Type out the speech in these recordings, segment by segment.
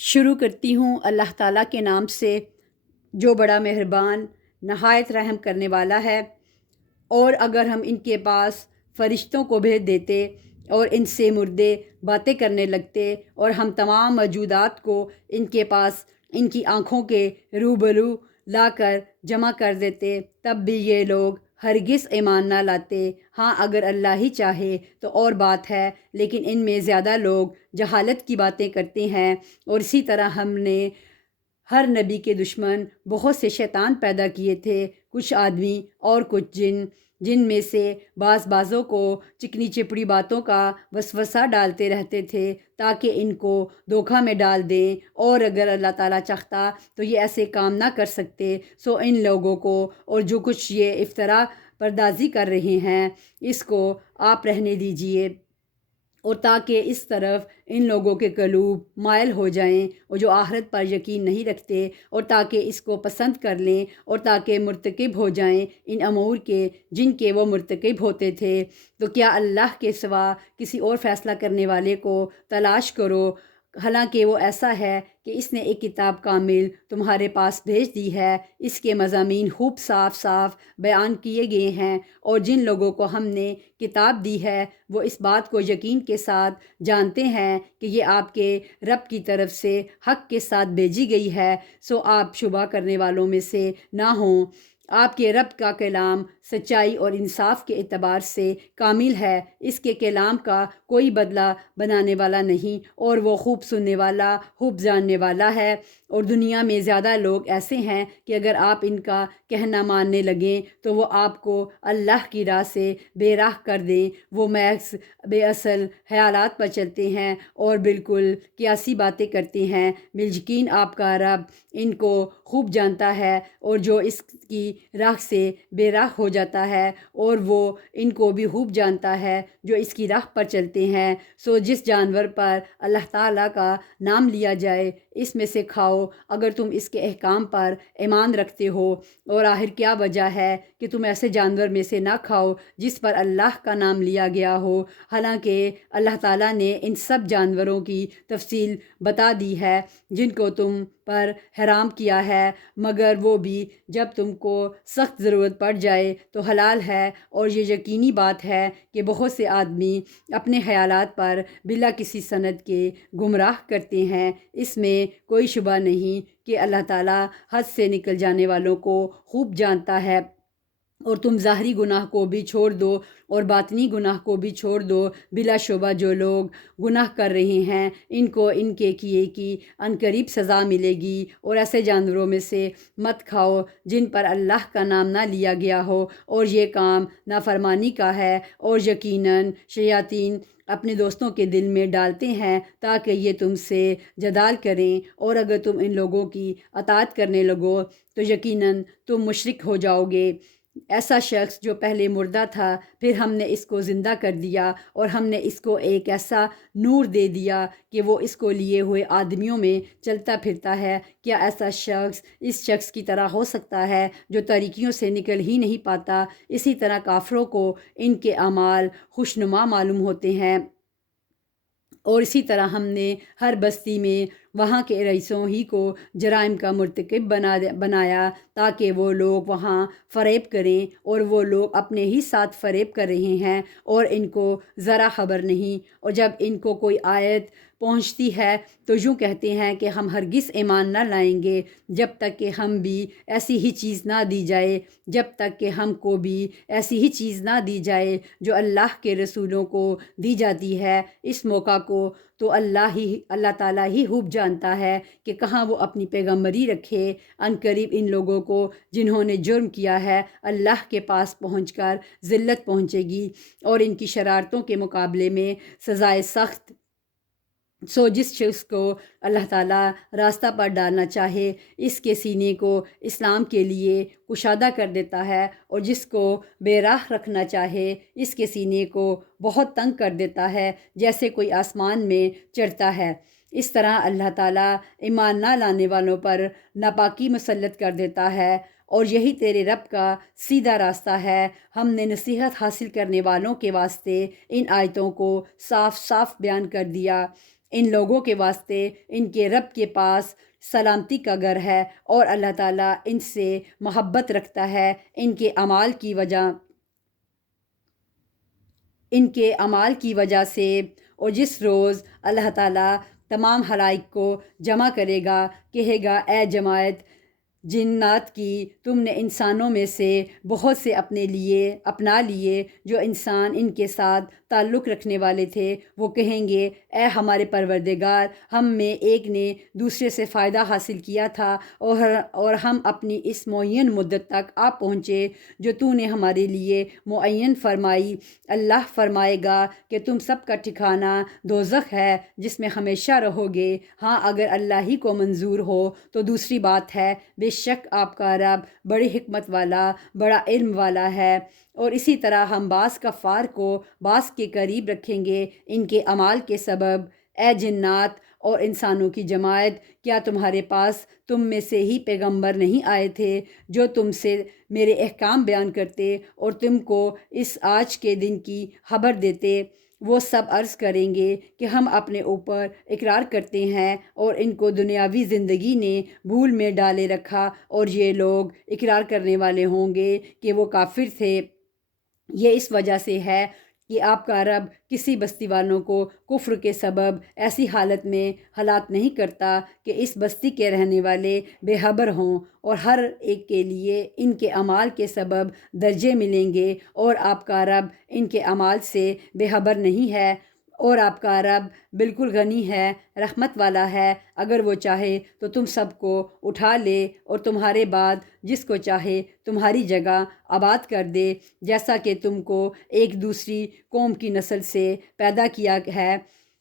شروع کرتی ہوں اللہ تعالیٰ کے نام سے جو بڑا مہربان نہایت رحم کرنے والا ہے۔ اور اگر ہم ان کے پاس فرشتوں کو بھیج دیتے اور ان سے مردے باتیں کرنے لگتے اور ہم تمام موجودات کو ان کے پاس ان کی آنکھوں کے روبرو لا کر جمع کر دیتے، تب بھی یہ لوگ ہرگز ایمان نہ لاتے۔ ہاں، اگر اللہ ہی چاہے تو اور بات ہے، لیکن ان میں زیادہ لوگ جہالت کی باتیں کرتے ہیں۔ اور اسی طرح ہم نے ہر نبی کے دشمن بہت سے شیطان پیدا کیے تھے، کچھ آدمی اور کچھ جن میں سے بعضوں کو چکنی چپڑی باتوں کا وسوسہ ڈالتے رہتے تھے تاکہ ان کو دھوکہ میں ڈال دیں، اور اگر اللہ تعالیٰ چاہتا تو یہ ایسے کام نہ کر سکتے۔ سو ان لوگوں کو اور جو کچھ یہ افطرا پردازی کر رہے ہیں اس کو آپ رہنے دیجئے، اور تاکہ اس طرف ان لوگوں کے قلوب مائل ہو جائیں اور جو آخرت پر یقین نہیں رکھتے، اور تاکہ اس کو پسند کر لیں، اور تاکہ مرتکب ہو جائیں ان امور کے جن کے وہ مرتکب ہوتے تھے۔ تو کیا اللہ کے سوا کسی اور فیصلہ کرنے والے کو تلاش کرو، حالانکہ وہ ایسا ہے کہ اس نے ایک کتاب کامل تمہارے پاس بھیج دی ہے، اس کے مضامین خوب صاف صاف بیان کیے گئے ہیں، اور جن لوگوں کو ہم نے کتاب دی ہے وہ اس بات کو یقین کے ساتھ جانتے ہیں کہ یہ آپ کے رب کی طرف سے حق کے ساتھ بھیجی گئی ہے۔ سو آپ شبہ کرنے والوں میں سے نہ ہوں۔ آپ کے رب کا کلام سچائی اور انصاف کے اعتبار سے کامل ہے، اس کے کلام کا کوئی بدلہ بنانے والا نہیں، اور وہ خوب سننے والا، خوب جاننے والا ہے۔ اور دنیا میں زیادہ لوگ ایسے ہیں کہ اگر آپ ان کا کہنا ماننے لگیں تو وہ آپ کو اللہ کی راہ سے بے راہ کر دیں۔ وہ محض بے اصل خیالات پر چلتے ہیں اور بالکل قیاسی باتیں کرتے ہیں۔ بالیقین آپ کا رب ان کو خوب جانتا ہے، اور جو اس کی راہ سے بے راہ ہو جاتا ہے، اور وہ ان کو بھی خوب جانتا ہے جو اس کی راہ پر چلتے ہیں۔ سو جس جانور پر اللہ تعالیٰ کا نام لیا جائے اس میں سے کھاؤ اگر تم اس کے احکام پر ایمان رکھتے ہو۔ اور آخر کیا وجہ ہے کہ تم ایسے جانور میں سے نہ کھاؤ جس پر اللہ کا نام لیا گیا ہو، حالانکہ اللہ تعالیٰ نے ان سب جانوروں کی تفصیل بتا دی ہے جن کو تم پر حرام کیا ہے، مگر وہ بھی جب تم کو سخت ضرورت پڑ جائے تو حلال ہے۔ اور یہ یقینی بات ہے کہ بہت سے آدمی اپنے خیالات پر بلا کسی سند کے گمراہ کرتے ہیں۔ اس میں کوئی شبہ نہیں کہ اللہ تعالیٰ حد سے نکل جانے والوں کو خوب جانتا ہے۔ اور تم ظاہری گناہ کو بھی چھوڑ دو اور باطنی گناہ کو بھی چھوڑ دو۔ بلا شبہ جو لوگ گناہ کر رہے ہیں ان کو ان کے کیے کی عنقریب سزا ملے گی۔ اور ایسے جانوروں میں سے مت کھاؤ جن پر اللہ کا نام نہ لیا گیا ہو، اور یہ کام نافرمانی کا ہے، اور یقیناً شیاطین اپنے دوستوں کے دل میں ڈالتے ہیں تاکہ یہ تم سے جدال کریں، اور اگر تم ان لوگوں کی اطاعت کرنے لگو تو یقیناً تم مشرک ہو جاؤ گے۔ ایسا شخص جو پہلے مردہ تھا، پھر ہم نے اس کو زندہ کر دیا، اور ہم نے اس کو ایک ایسا نور دے دیا کہ وہ اس کو لیے ہوئے آدمیوں میں چلتا پھرتا ہے۔ کیا ایسا شخص اس شخص کی طرح ہو سکتا ہے جو تاریکیوں سے نکل ہی نہیں پاتا؟ اسی طرح کافروں کو ان کے اعمال خوشنما معلوم ہوتے ہیں، اور اسی طرح ہم نے ہر بستی میں وہاں کے رئیسوں ہی کو جرائم کا مرتکب بنایا تاکہ وہ لوگ وہاں فریب کریں، اور وہ لوگ اپنے ہی ساتھ فریب کر رہے ہیں اور ان کو ذرا خبر نہیں۔ اور جب ان کو کوئی آیت پہنچتی ہے تو یوں کہتے ہیں کہ ہم ہرگز ایمان نہ لائیں گے جب تک کہ ہم بھی ایسی ہی چیز نہ دی جائے، جب تک کہ ہم کو بھی ایسی ہی چیز نہ دی جائے جو اللہ کے رسولوں کو دی جاتی ہے۔ اس موقع کو تو اللہ تعالیٰ ہی خوب جانتا ہے کہ کہاں وہ اپنی پیغمبری رکھے۔ عنقریب ان لوگوں کو جنہوں نے جرم کیا ہے اللہ کے پاس پہنچ کر ذلت پہنچے گی، اور ان کی شرارتوں کے مقابلے میں سزائے سخت۔ سو جس شخص کو اللہ تعالیٰ راستہ پر ڈالنا چاہے اس کے سینے کو اسلام کے لیے کشادہ کر دیتا ہے، اور جس کو بے راہ رکھنا چاہے اس کے سینے کو بہت تنگ کر دیتا ہے جیسے کوئی آسمان میں چڑھتا ہے۔ اس طرح اللہ تعالیٰ ایمان نہ لانے والوں پر ناپاکی مسلط کر دیتا ہے، اور یہی تیرے رب کا سیدھا راستہ ہے۔ ہم نے نصیحت حاصل کرنے والوں کے واسطے ان آیتوں کو صاف صاف بیان کر دیا ان لوگوں کے واسطے ان کے رب کے پاس سلامتی کا گھر ہے، اور اللہ تعالیٰ ان سے محبت رکھتا ہے ان کے اعمال کی وجہ سے۔ اور جس روز اللہ تعالیٰ تمام خلائق کو جمع کرے گا، کہے گا اے جماعت جنات کی، تم نے انسانوں میں سے بہت سے اپنے لیے اپنا لیے، جو انسان ان کے ساتھ تعلق رکھنے والے تھے۔ وہ کہیں گے اے ہمارے پروردگار، ہم میں ایک نے دوسرے سے فائدہ حاصل کیا تھا، اور ہم اپنی اس معین مدت تک آ پہنچے جو تو نے ہمارے لیے معین فرمائی۔ اللہ فرمائے گا کہ تم سب کا ٹھکانہ دوزخ ہے، جس میں ہمیشہ رہو گے۔ ہاں اگر اللہ ہی کو منظور ہو تو دوسری بات ہے، بے شک آپ کا رب بڑی حکمت والا، بڑا علم والا ہے۔ اور اسی طرح ہم بعض کفار کو بعض کے قریب رکھیں گے ان کے اعمال کے سبب۔ اے جنات اور انسانوں کی جماعت، کیا تمہارے پاس تم میں سے ہی پیغمبر نہیں آئے تھے جو تم سے میرے احکام بیان کرتے اور تم کو اس آج کے دن کی خبر دیتے؟ وہ سب عرض کریں گے کہ ہم اپنے اوپر اقرار کرتے ہیں، اور ان کو دنیاوی زندگی نے بھول میں ڈالے رکھا، اور یہ لوگ اقرار کرنے والے ہوں گے کہ وہ کافر تھے۔ یہ اس وجہ سے ہے کہ آپ کا رب کسی بستی والوں کو کفر کے سبب ایسی حالت میں ہلاک نہیں کرتا کہ اس بستی کے رہنے والے بے خبر ہوں، اور ہر ایک کے لیے ان کے اعمال کے سبب درجے ملیں گے، اور آپ کا رب ان کے اعمال سے بے خبر نہیں ہے۔ اور آپ کا رب بالکل غنی ہے، رحمت والا ہے۔ اگر وہ چاہے تو تم سب کو اٹھا لے اور تمہارے بعد جس کو چاہے تمہاری جگہ آباد کر دے، جیسا کہ تم کو ایک دوسری قوم کی نسل سے پیدا کیا ہے۔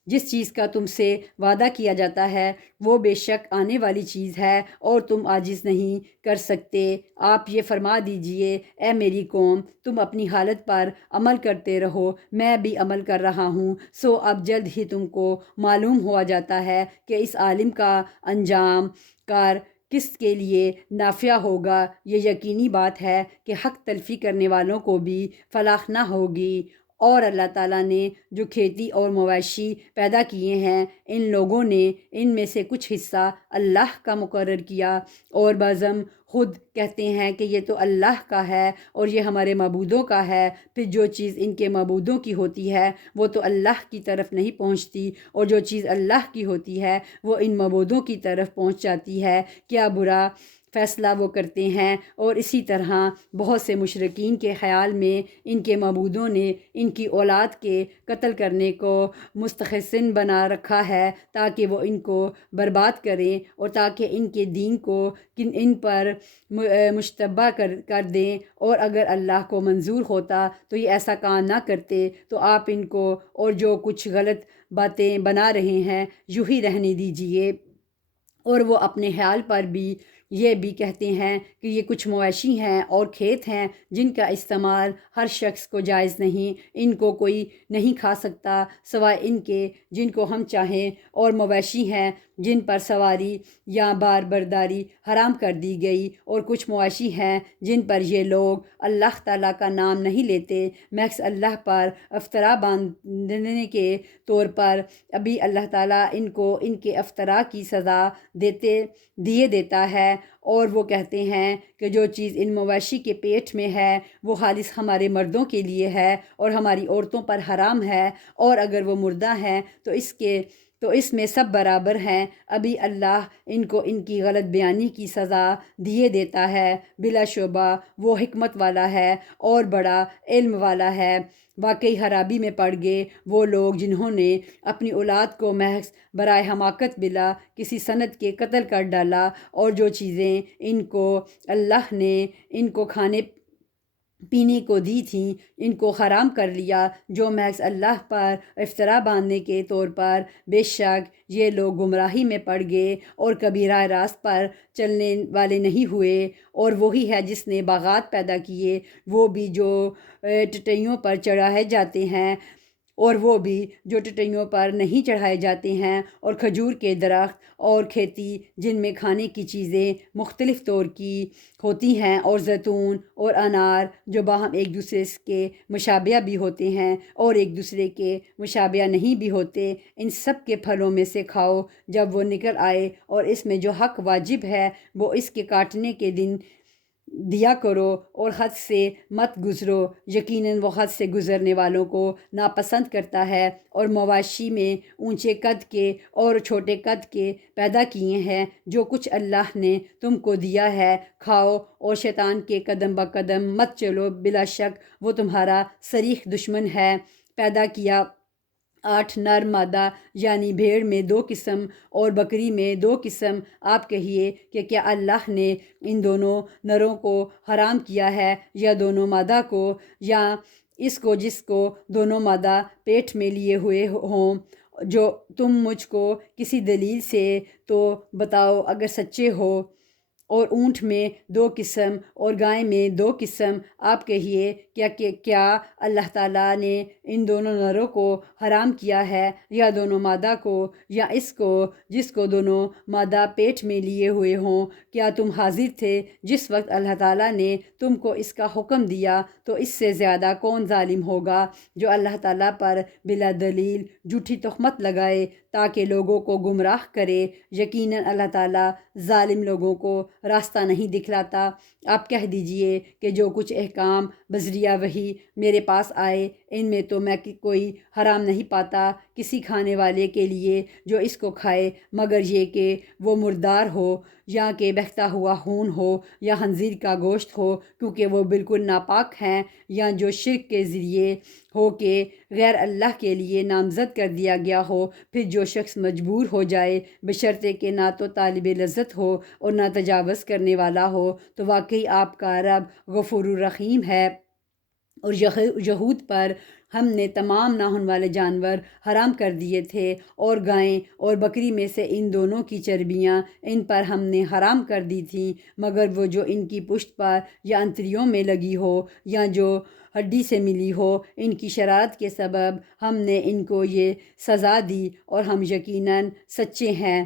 جس چیز کا تم سے وعدہ کیا جاتا ہے وہ بے شک آنے والی چیز ہے، اور تم عاجز نہیں کر سکتے۔ آپ یہ فرما دیجئے اے میری قوم، تم اپنی حالت پر عمل کرتے رہو، میں بھی عمل کر رہا ہوں۔ سو اب جلد ہی تم کو معلوم ہوا جاتا ہے کہ اس عالم کا انجام کار کس کے لیے نافع ہوگا۔ یہ یقینی بات ہے کہ حق تلفی کرنے والوں کو بھی فلاح نہ ہوگی۔ اور اللہ تعالیٰ نے جو کھیتی اور مویشی پیدا کیے ہیں، ان لوگوں نے ان میں سے کچھ حصہ اللہ کا مقرر کیا، اور بعضم خود کہتے ہیں کہ یہ تو اللہ کا ہے اور یہ ہمارے معبودوں کا ہے۔ پھر جو چیز ان کے معبودوں کی ہوتی ہے وہ تو اللہ کی طرف نہیں پہنچتی، اور جو چیز اللہ کی ہوتی ہے وہ ان معبودوں کی طرف پہنچ جاتی ہے۔ کیا برا فیصلہ وہ کرتے ہیں۔ اور اسی طرح بہت سے مشرکین کے خیال میں ان کے معبودوں نے ان کی اولاد کے قتل کرنے کو مستحسن بنا رکھا ہے، تاکہ وہ ان کو برباد کریں، اور تاکہ ان کے دین کو ان پر مشتبہ کر دیں۔ اور اگر اللہ کو منظور ہوتا تو یہ ایسا کام نہ کرتے۔ تو آپ ان کو اور جو کچھ غلط باتیں بنا رہے ہیں یوں ہی رہنے دیجئے۔ اور وہ اپنے خیال پر بھی یہ بھی کہتے ہیں کہ یہ کچھ مویشی ہیں اور کھیت ہیں جن کا استعمال ہر شخص کو جائز نہیں، ان کو کوئی نہیں کھا سکتا سوائے ان کے جن کو ہم چاہیں، اور مویشی ہیں جن پر سواری یا بار برداری حرام کر دی گئی، اور کچھ مویشی ہیں جن پر یہ لوگ اللہ تعالیٰ کا نام نہیں لیتے، محض اللہ پر افطرا باندھنے کے طور پر۔ ابھی اللہ تعالیٰ ان کو ان کے افطرا کی سزا دیے دیتا ہے، اور وہ کہتے ہیں کہ جو چیز ان مویشی کے پیٹ میں ہے وہ خالص ہمارے مردوں کے لیے ہے اور ہماری عورتوں پر حرام ہے، اور اگر وہ مردہ ہیں تو اس میں سب برابر ہیں۔ ابھی اللہ ان کو ان کی غلط بیانی کی سزا دیے دیتا ہے، بلا شبہ وہ حکمت والا ہے اور بڑا علم والا ہے۔ واقعی خرابی میں پڑ گئے وہ لوگ جنہوں نے اپنی اولاد کو محض برائے حماقت بلا کسی سند کے قتل کر ڈالا، اور جو چیزیں ان کو اللہ نے ان کو کھانے پینے کو دی تھیں ان کو حرام کر لیا، جو محض اللہ پر افطرا باندھنے کے طور پر۔ بے شک یہ لوگ گمراہی میں پڑ گئے اور کبھی راہ راست پر چلنے والے نہیں ہوئے۔ اور وہی ہے جس نے باغات پیدا کیے، وہ بھی جو ٹٹیوں پر چڑھائے جاتے ہیں، اور وہ بھی جو ٹٹیوں پر نہیں چڑھائے جاتے ہیں، اور کھجور کے درخت اور کھیتی جن میں کھانے کی چیزیں مختلف طور کی ہوتی ہیں، اور زیتون اور انار جو باہم ایک دوسرے کے مشابہ بھی ہوتے ہیں اور ایک دوسرے کے مشابہ نہیں بھی ہوتے، ان سب کے پھلوں میں سے کھاؤ جب وہ نکل آئے، اور اس میں جو حق واجب ہے وہ اس کے کاٹنے کے دن دیا کرو، اور حد سے مت گزرو، یقیناً وہ حد سے گزرنے والوں کو ناپسند کرتا ہے۔ اور مواشی میں اونچے قد کے اور چھوٹے قد کے پیدا کیے ہیں، جو کچھ اللہ نے تم کو دیا ہے کھاؤ، اور شیطان کے قدم بقدم مت چلو، بلا شک وہ تمہارا صریح دشمن ہے۔ پیدا کیا 8 نر مادہ، یعنی بھیڑ میں 2 قسم اور بکری میں 2 قسم۔ آپ کہیے کہ کیا اللہ نے ان دونوں نروں کو حرام کیا ہے، یا دونوں مادہ کو، یا اس کو جس کو دونوں مادہ پیٹ میں لیے ہوئے ہوں؟ جو تم مجھ کو کسی دلیل سے تو بتاؤ اگر سچے ہو۔ اور اونٹ میں 2 قسم اور گائے میں 2 قسم۔ آپ کہیے کیا اللہ تعالیٰ نے ان دونوں نروں کو حرام کیا ہے، یا دونوں مادہ کو، یا اس کو جس کو دونوں مادہ پیٹ میں لیے ہوئے ہوں؟ کیا تم حاضر تھے جس وقت اللہ تعالیٰ نے تم کو اس کا حکم دیا؟ تو اس سے زیادہ کون ظالم ہوگا جو اللہ تعالیٰ پر بلا دلیل جھوٹی تہمت لگائے تاکہ لوگوں کو گمراہ کرے؟ یقیناً اللہ تعالیٰ ظالم لوگوں کو راستہ نہیں دکھلاتا۔ آپ کہہ دیجئے کہ جو کچھ احکام بذریعہ وحی میرے پاس آئے، ان میں تو میں کوئی حرام نہیں پاتا کسی کھانے والے کے لیے جو اس کو کھائے، مگر یہ کہ وہ مردار ہو، یا کہ بہتا ہوا خون ہو، یا خنزیر کا گوشت ہو، کیونکہ وہ بالکل ناپاک ہیں، یا جو شرک کے ذریعے ہو کہ غیر اللہ کے لیے نامزد کر دیا گیا ہو۔ پھر جو شخص مجبور ہو جائے، بشرطے کہ نہ تو طالب لذت ہو اور نہ تجاوز کرنے والا ہو، تو واقعی آپ کا رب غفور الرحیم ہے۔ اور یہود پر ہم نے تمام ناخن والے جانور حرام کر دیے تھے، اور گائیں اور بکری میں سے ان دونوں کی چربیاں ان پر ہم نے حرام کر دی تھیں، مگر وہ جو ان کی پشت پر یا انتڑیوں میں لگی ہو، یا جو ہڈی سے ملی ہو، ان کی شرارت کے سبب ہم نے ان کو یہ سزا دی، اور ہم یقیناً سچے ہیں۔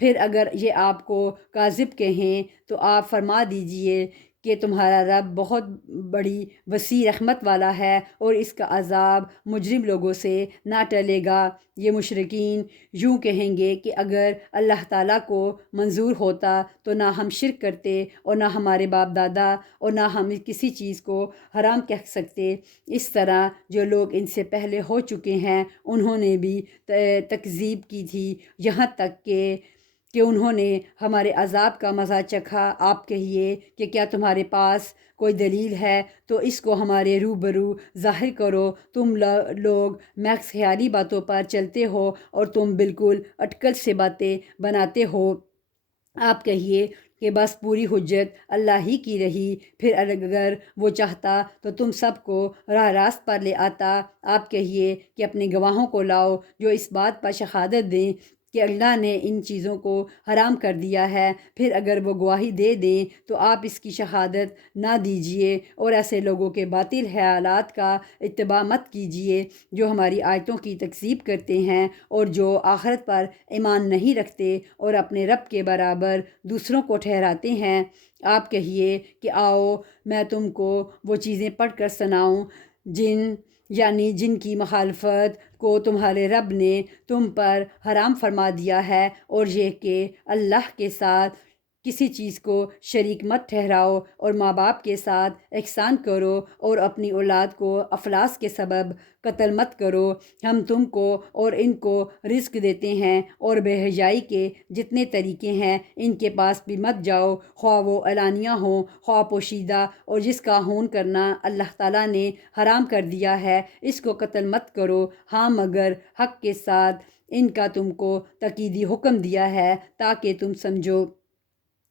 پھر اگر یہ آپ کو کاذب کہیں تو آپ فرما دیجئے کہ تمہارا رب بہت بڑی وسیع رحمت والا ہے، اور اس کا عذاب مجرم لوگوں سے نہ ٹلے گا۔ یہ مشرکین یوں کہیں گے کہ اگر اللہ تعالیٰ کو منظور ہوتا تو نہ ہم شرک کرتے، اور نہ ہمارے باپ دادا، اور نہ ہم کسی چیز کو حرام کہہ سکتے۔ اس طرح جو لوگ ان سے پہلے ہو چکے ہیں انہوں نے بھی تکذیب کی تھی، یہاں تک کہ انہوں نے ہمارے عذاب کا مزہ چکھا۔ آپ کہیے کہ کیا تمہارے پاس کوئی دلیل ہے تو اس کو ہمارے روبرو ظاہر کرو۔ تم لوگ محض خیالی باتوں پر چلتے ہو، اور تم بالکل اٹکل سے باتیں بناتے ہو۔ آپ کہیے کہ بس پوری حجت اللہ ہی کی رہی، پھر اگر وہ چاہتا تو تم سب کو راہ راست پر لے آتا۔ آپ کہیے کہ اپنے گواہوں کو لاؤ جو اس بات پر شہادت دیں کہ اللہ نے ان چیزوں کو حرام کر دیا ہے، پھر اگر وہ گواہی دے دیں تو آپ اس کی شہادت نہ دیجیے، اور ایسے لوگوں کے باطل خیالات کا اتباع مت کیجیے جو ہماری آیتوں کی تکذیب کرتے ہیں، اور جو آخرت پر ایمان نہیں رکھتے، اور اپنے رب کے برابر دوسروں کو ٹھہراتے ہیں۔ آپ کہیے کہ آؤ میں تم کو وہ چیزیں پڑھ کر سناؤں جن کی مخالفت کو تمہارے رب نے تم پر حرام فرما دیا ہے، اور یہ کہ اللہ کے ساتھ کسی چیز کو شریک مت ٹھہراؤ، اور ماں باپ کے ساتھ احسان کرو، اور اپنی اولاد کو افلاس کے سبب قتل مت کرو۔ ہم تم کو اور ان کو رزق دیتے ہیں، اور بے حیائی کے جتنے طریقے ہیں ان کے پاس بھی مت جاؤ، خواہ وہ علانیہ ہوں خواہ پوشیدہ، اور جس کا ہون کرنا اللہ تعالیٰ نے حرام کر دیا ہے اس کو قتل مت کرو، ہاں مگر حق کے ساتھ۔ ان کا تم کو تاکیدی حکم دیا ہے تاکہ تم سمجھو۔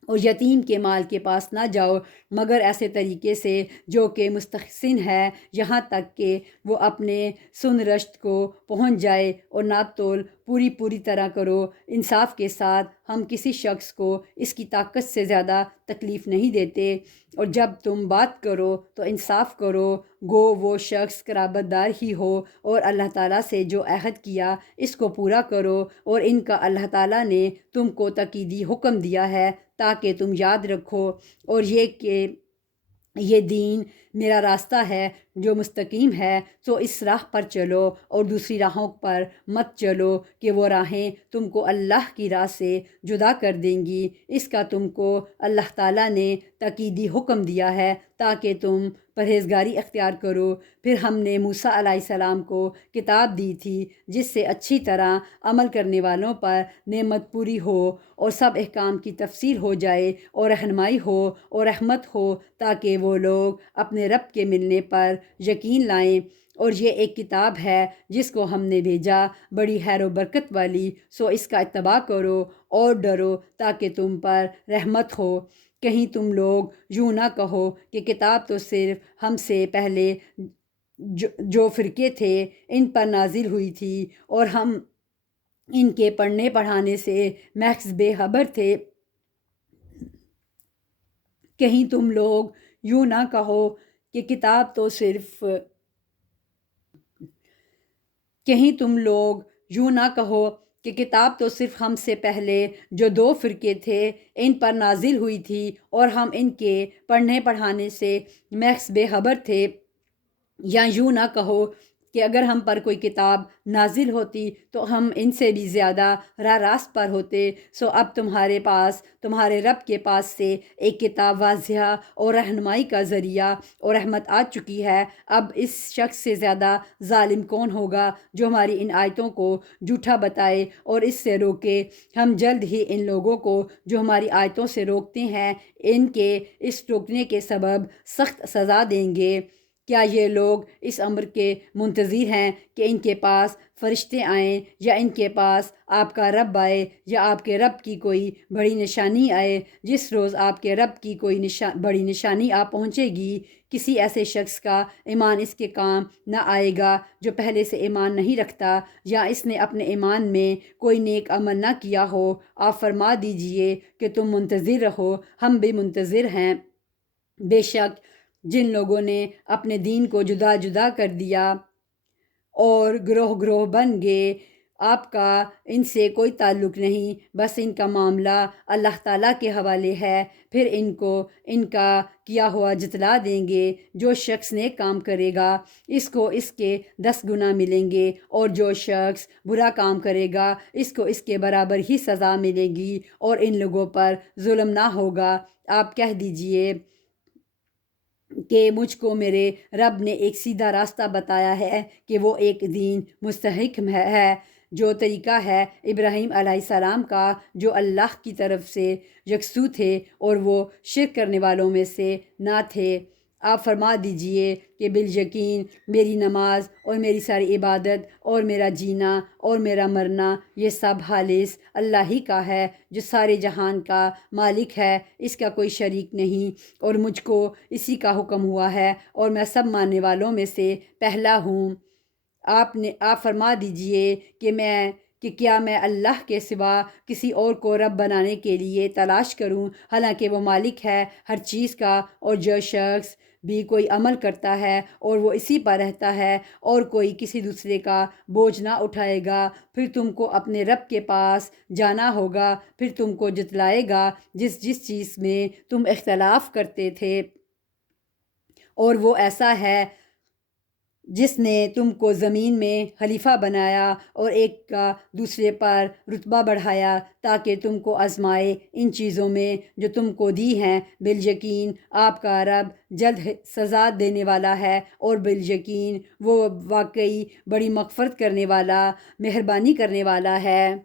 اور یتیم کے مال کے پاس نہ جاؤ مگر ایسے طریقے سے جو کہ مستحسن ہے، یہاں تک کہ وہ اپنے سن رشت کو پہنچ جائے، اور ناپ تول پوری طرح کرو انصاف کے ساتھ۔ ہم کسی شخص کو اس کی طاقت سے زیادہ تکلیف نہیں دیتے، اور جب تم بات کرو تو انصاف کرو، گو وہ شخص قرابت دار ہی ہو، اور اللہ تعالیٰ سے جو عہد کیا اس کو پورا کرو، اور ان کا اللہ تعالیٰ نے تم کو تاکیدی حکم دیا ہے تاکہ تم یاد رکھو، اور یہ کہ یہ دین میرا راستہ ہے جو مستقیم ہے، تو اس راہ پر چلو اور دوسری راہوں پر مت چلو کہ وہ راہیں تم کو اللہ کی راہ سے جدا کر دیں گی۔ اس کا تم کو اللہ تعالیٰ نے تاکیدی حکم دیا ہے تاکہ تم پرہیزگاری اختیار کرو۔ پھر ہم نے موسیٰ علیہ السلام کو کتاب دی تھی جس سے اچھی طرح عمل کرنے والوں پر نعمت پوری ہو اور سب احکام کی تفصیل ہو جائے، اور رہنمائی ہو اور رحمت ہو تاکہ وہ لوگ اپنے رب کے ملنے پر یقین لائیں۔ اور یہ ایک کتاب ہے جس کو ہم نے بھیجا بڑی خیر و برکت والی، سو اس کا اتباع کرو اور ڈرو تاکہ تم پر رحمت ہو۔ کہیں تم لوگ یوں نہ کہو کہ کتاب تو صرف ہم سے پہلے جو فرقے تھے ان پر نازل ہوئی تھی اور ہم ان کے پڑھنے پڑھانے سے محض بے خبر تھے۔ کہیں تم لوگ یوں نہ کہو کہ کتاب تو صرف ہم سے پہلے جو دو فرقے تھے ان پر نازل ہوئی تھی اور ہم ان کے پڑھنے پڑھانے سے محض بے خبر تھے، یا یوں نہ کہو کہ اگر ہم پر کوئی کتاب نازل ہوتی تو ہم ان سے بھی زیادہ راہ راست پر ہوتے۔ سو اب تمہارے پاس تمہارے رب کے پاس سے ایک کتاب واضح اور رہنمائی کا ذریعہ اور رحمت آ چکی ہے۔ اب اس شخص سے زیادہ ظالم کون ہوگا جو ہماری ان آیتوں کو جھوٹا بتائے اور اس سے روکے۔ ہم جلد ہی ان لوگوں کو جو ہماری آیتوں سے روکتے ہیں ان کے اس روکنے کے سبب سخت سزا دیں گے۔ کیا یہ لوگ اس امر کے منتظر ہیں کہ ان کے پاس فرشتے آئیں، یا ان کے پاس آپ کا رب آئے، یا آپ کے رب کی کوئی بڑی نشانی آئے؟ جس روز آپ کے رب کی کوئی بڑی نشانی آ پہنچے گی، کسی ایسے شخص کا ایمان اس کے کام نہ آئے گا جو پہلے سے ایمان نہیں رکھتا، یا اس نے اپنے ایمان میں کوئی نیک عمل نہ کیا ہو۔ آپ فرما دیجئے کہ تم منتظر رہو، ہم بھی منتظر ہیں۔ بے شک جن لوگوں نے اپنے دین کو جدا جدا کر دیا اور گروہ گروہ بن گئے، آپ کا ان سے کوئی تعلق نہیں، بس ان کا معاملہ اللہ تعالیٰ کے حوالے ہے۔ پھر ان کو ان کا کیا ہوا جتلا دیں گے۔ جو شخص نیک کام کرے گا اس کو اس کے 10 گنا ملیں گے، اور جو شخص برا کام کرے گا اس کو اس کے برابر ہی سزا ملے گی، اور ان لوگوں پر ظلم نہ ہوگا۔ آپ کہہ دیجئے کہ مجھ کو میرے رب نے ایک سیدھا راستہ بتایا ہے کہ وہ ایک دین مستحکم ہے، جو طریقہ ہے ابراہیم علیہ السلام کا، جو اللہ کی طرف سے یکسو تھے اور وہ شرک کرنے والوں میں سے نہ تھے۔ آپ فرما دیجئے کہ بالیقین میری نماز اور میری ساری عبادت اور میرا جینا اور میرا مرنا یہ سب خالص اللہ ہی کا ہے، جو سارے جہان کا مالک ہے، اس کا کوئی شریک نہیں، اور مجھ کو اسی کا حکم ہوا ہے اور میں سب ماننے والوں میں سے پہلا ہوں۔ آپ فرما دیجئے کہ کیا میں اللہ کے سوا کسی اور کو رب بنانے کے لیے تلاش کروں، حالانکہ وہ مالک ہے ہر چیز کا، اور جو شخص بھی کوئی عمل کرتا ہے اور وہ اسی پر رہتا ہے اور کوئی کسی دوسرے کا بوجھ نہ اٹھائے گا، پھر تم کو اپنے رب کے پاس جانا ہوگا، پھر تم کو جتلائے گا جس چیز میں تم اختلاف کرتے تھے، اور وہ ایسا ہے جس نے تم کو زمین میں خلیفہ بنایا اور ایک کا دوسرے پر رتبہ بڑھایا تاکہ تم کو آزمائے ان چیزوں میں جو تم کو دی ہیں۔ بالیقین آپ کا رب جلد سزا دینے والا ہے، اور بالیقین وہ واقعی بڑی مغفرت کرنے والا، مہربانی کرنے والا ہے۔